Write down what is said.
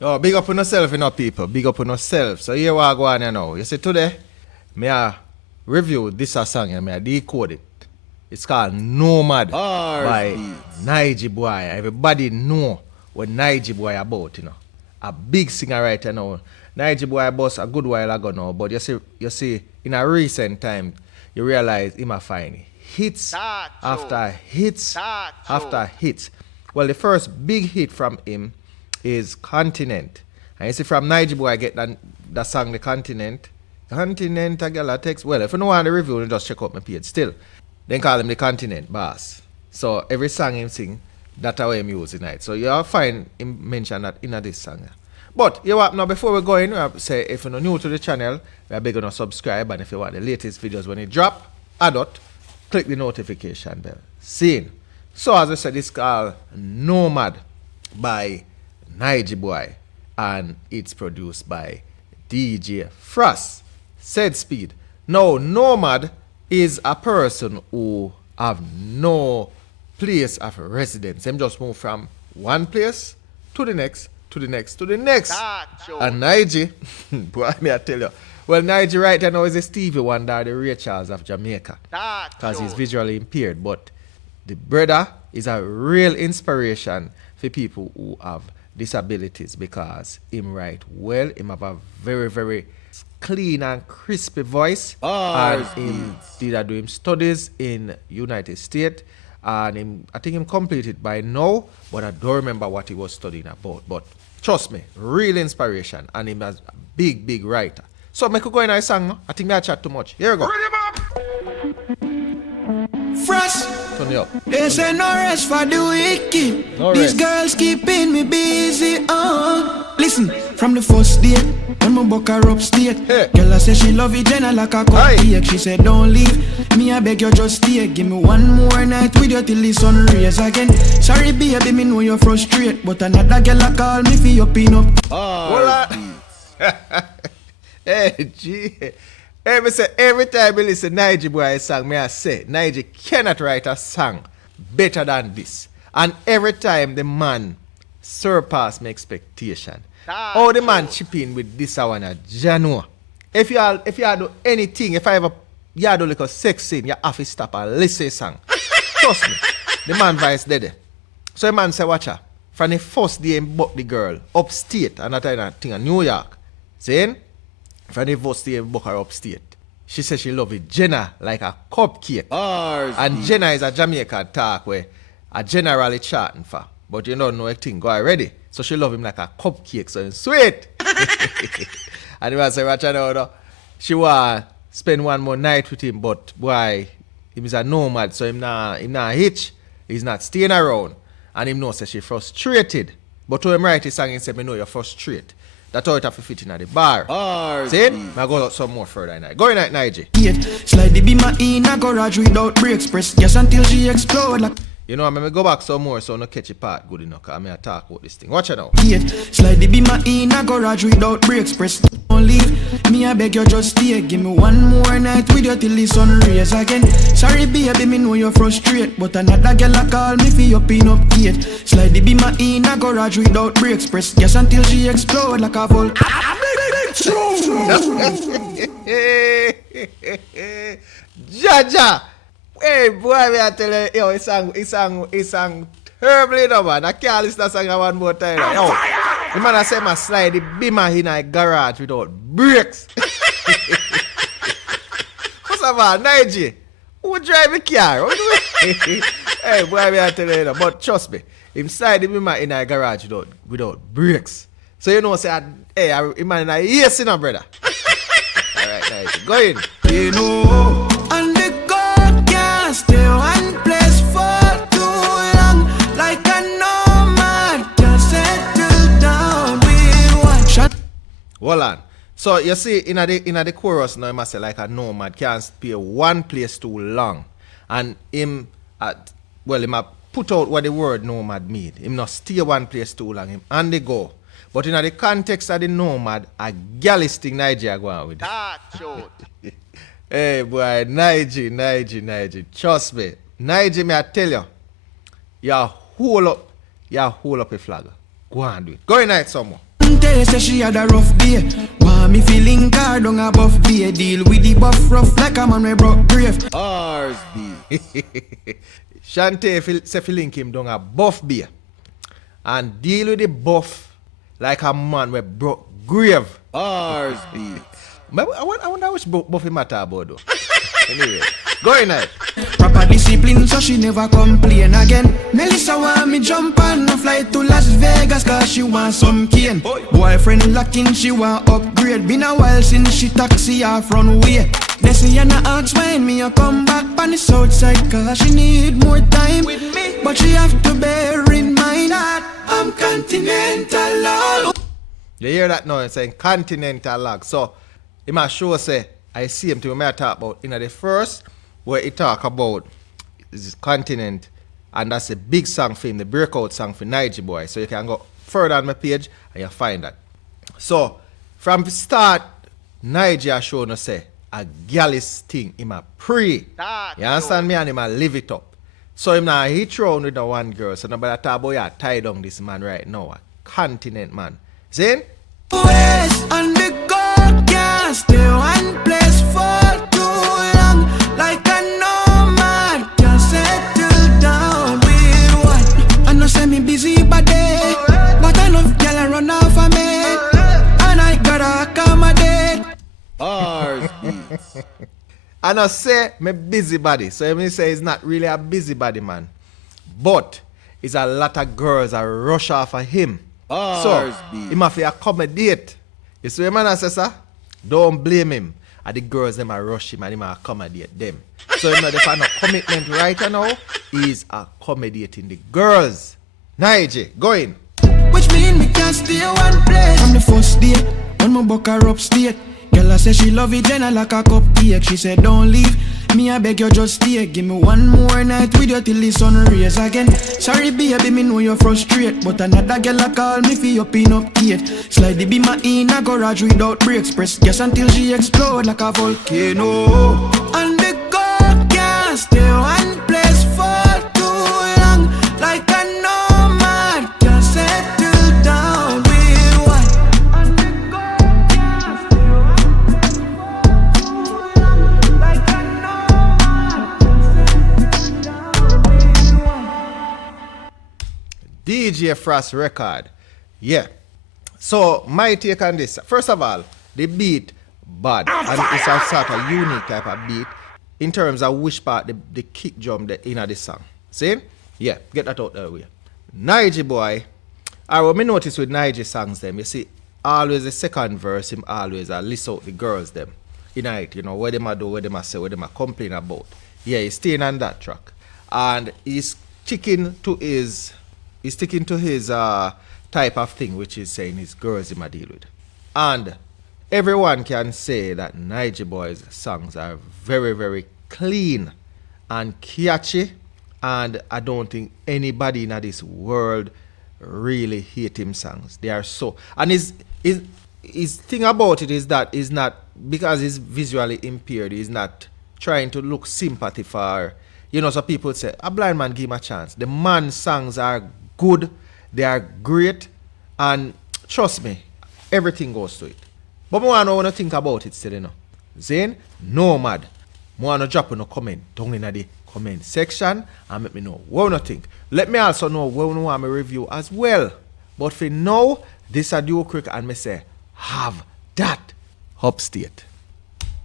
Oh, big up on yourself, you know, people. Big up on yourself. So here we are going you know. You see, today, me I review this a song and me I decode it. It's called Nomad by Nigy boy. Everybody know what Nigy boy about, you know. A big singer right now. Nigy boy boss a good while ago now, but you see, in a recent time, you realize him a find hits after hits after hits. Well, the first big hit from him is Continent. And you see from Nigy boy I get that song The Continent. Continent a girl a text. Well, if you don't want the review, then just check out my page. Still, then call him The Continent boss. So every song him sing, that's how him use tonight. So you'll find him mention that in this song. But you what now before we go in, we say if you're new to the channel, we are big on subscribe, and if you want the latest videos when it drop, click the notification bell. Scene. So as I said, it's called Nomad by Nigy boy, and it's produced by DJ Frass. Said speed. Now, Nomad is a person who have no place of residence. Them just move from one place to the next, to the next, to the next. And Nigy, boy, me I tell you. Well, Nigy right now is a Stevie Wonder, the Ray Charles of Jamaica, because he's visually impaired. But the brother is a real inspiration for people who have disabilities, because him write well, him have a very, very clean and crispy voice, and him did do him studies in United States, and him, I think him completed by now, but I don't remember what he was studying about. But trust me, real inspiration, and him as a big, big writer. So make we go in a song, no? I think I chat too much. Here we go. Frass, turn it up. they say no rest for the wicked. No These rest. girls keeping me busy. Listen, from the first day, when my buck her upstate, Hey. girl I say she love it, Jenna like a Aye. cupcake. She said don't leave, me I beg you just stay. Give me one more night with you till the sun rays again. Sorry baby, me know you're frustrated, but another girl I call me for your pin up. Hold on. Hey, G. Hey, me say, every time I listen Nigy boy song, me I say, Nigy cannot write a song better than this. And every time the man surpass my expectation. Oh, the man chip in with this one, Jano. If you do anything, if I ever you do like a sex scene, you have to stop and listen to song. Trust me, the man voice dead. So the man say, watch her. From the first day he bought the girl upstate, and that thing in New York. Saying? From the first day he bought her upstate. She said she love it Jenna like a cupcake. And Jenna is a Jamaican talk where a generally chatting for. But you don't know a thing, go already. So she love him like a cupcake, so it's sweet. And he was say, watch out, she want spend one more night with him, but boy, him is a nomad, so him not hitch. He's not staying around. And him knows that she frustrated. But to him write his song, he said, me know you're frustrated. That's how it have to fit in at the bar. See it? I go out some more further than Go in at Nigy. Slide the beamer in a garage without brakes, press gas until she explode like. You know, I'm going to go back some more so I don't catch a part good enough, because I'm going to talk about this thing. Watch it now. Slide the beamer in a garage without brakes, press don't leave. Me I beg you just stay. Give me one more night with you till the sun rays again. Sorry baby, me know you're frustrated, but another girl I call me for your pin up gate. Slide the beamer in a garage without brakes, press gas until she explode like a volt. Jaja! Hey boy, me I tell you, yo, it sang terribly no man. I can't listen to that song one more time. Yo, the man I say my slide the beamer in a garage without brakes. First of all, Nigy, who drive a car? Hey boy, me I tell you, but trust me, him slide the beamer in a garage without brakes. So you know, say, hey, I'm in a yes, you know, brother. Alright, Nigy, go in. You know, and the God can't stay one place for too long. Like a nomad can settle down with one shot. Hold on. So you see, in the chorus now, I must say like a nomad can't stay one place too long. And him, him a put out what the word nomad mean. Him not stay one place too long, him and they go. But in the context of the nomad, a galistic Nigeria go on with it. Hey boy, Nigy. Trust me. Nigy, me I tell you, you hold up a flag. Go on do it. Go in night some more. Shante say she had a rough day. Want me feeling car down a buff day. Deal with the buff rough like a man we broke grave. Shante say feeling him down a buff beer. And deal with the buff like a man we broke grave. I wonder which buff he matter about though. Anyway, go in there. Proper discipline so she never complain again. Melissa want me jump on a flight to Las Vegas cause she want some cane. Boyfriend locking she want upgrade. Been a while since she taxi off runway. They say and I ask when me a come back on the south side cause she need more time with me. But she have to bear in mind that I'm continental. You hear that now? It's saying continental lag. So he must show say I see him to me talk about in the first where he talk about this continent, and that's a big song for him, the breakout song for Nigy boy. So you can go further on my page and you find that. So from the start, Nigy has shown us say a gallus thing in my pre. You understand me? And him a live it up. So him now he thrown with the one girl. So nobody talk about you tie down this man right now. A continent man. See? West on the go can't stay one place for too long. Like a nomad can't settle down with one. I know say me busy body, but I love girl and run off of me, and I gotta accommodate. And I say me busybody. So me say he's not really a busybody man. But it's a lot of girls that rush off of him. So he must accommodate. You see what man say, sir? Don't blame him. And the girls them a rush him and he must accommodate them. So you know the kind of commitment right now is accommodating the girls. Nigy, go in. Which mean me can't stay one place. From the first day, when my buck her upstate. Girl I say she love it then I like a cupcake. She said don't leave, me I beg you just stay. Give me one more night with you till the sun rays again. Sorry baby, me know you're frustrated, but another girl I call me for your pin up gate. Slide the beam in a garage without brakes. Press gas until she explode like a volcano. And the go can't stay one place for too long. Like a nomad can't settle down with one. And the go can't stay one place for too long. Like a nomad can't settle down with one. DJ Frass record. Yeah. So my take on this. First of all, the beat bad. And it's a sort of unique type of beat in terms of which part the kick drum the in the song. See? Yeah, get that out there way. Nigy boy. What me notice with Nigy songs them, you see, always the second verse him always list out the girls them. In it, you know, what them a do, what them a say, what them a complain about. Yeah, he's staying on that track. And he's sticking to his type of thing, which is saying his girls him a deal with. And everyone can say that Nigy boy's songs are very, very clean and catchy, and I don't think anybody in this world really hate him songs. They are so, and his thing about it is that he's not, because he's visually impaired, he's not trying to look sympathy for, you know, so people say a blind man give him a chance. The man's songs are good, they are great, and trust me, everything goes to it. But I want to think about it still, you know. Zane, Nomad, I want to drop in a comment down in the comment section and let me know what you think. Let me also know what you want me review as well. But for now, this is a duo quick and me say, have that upstate.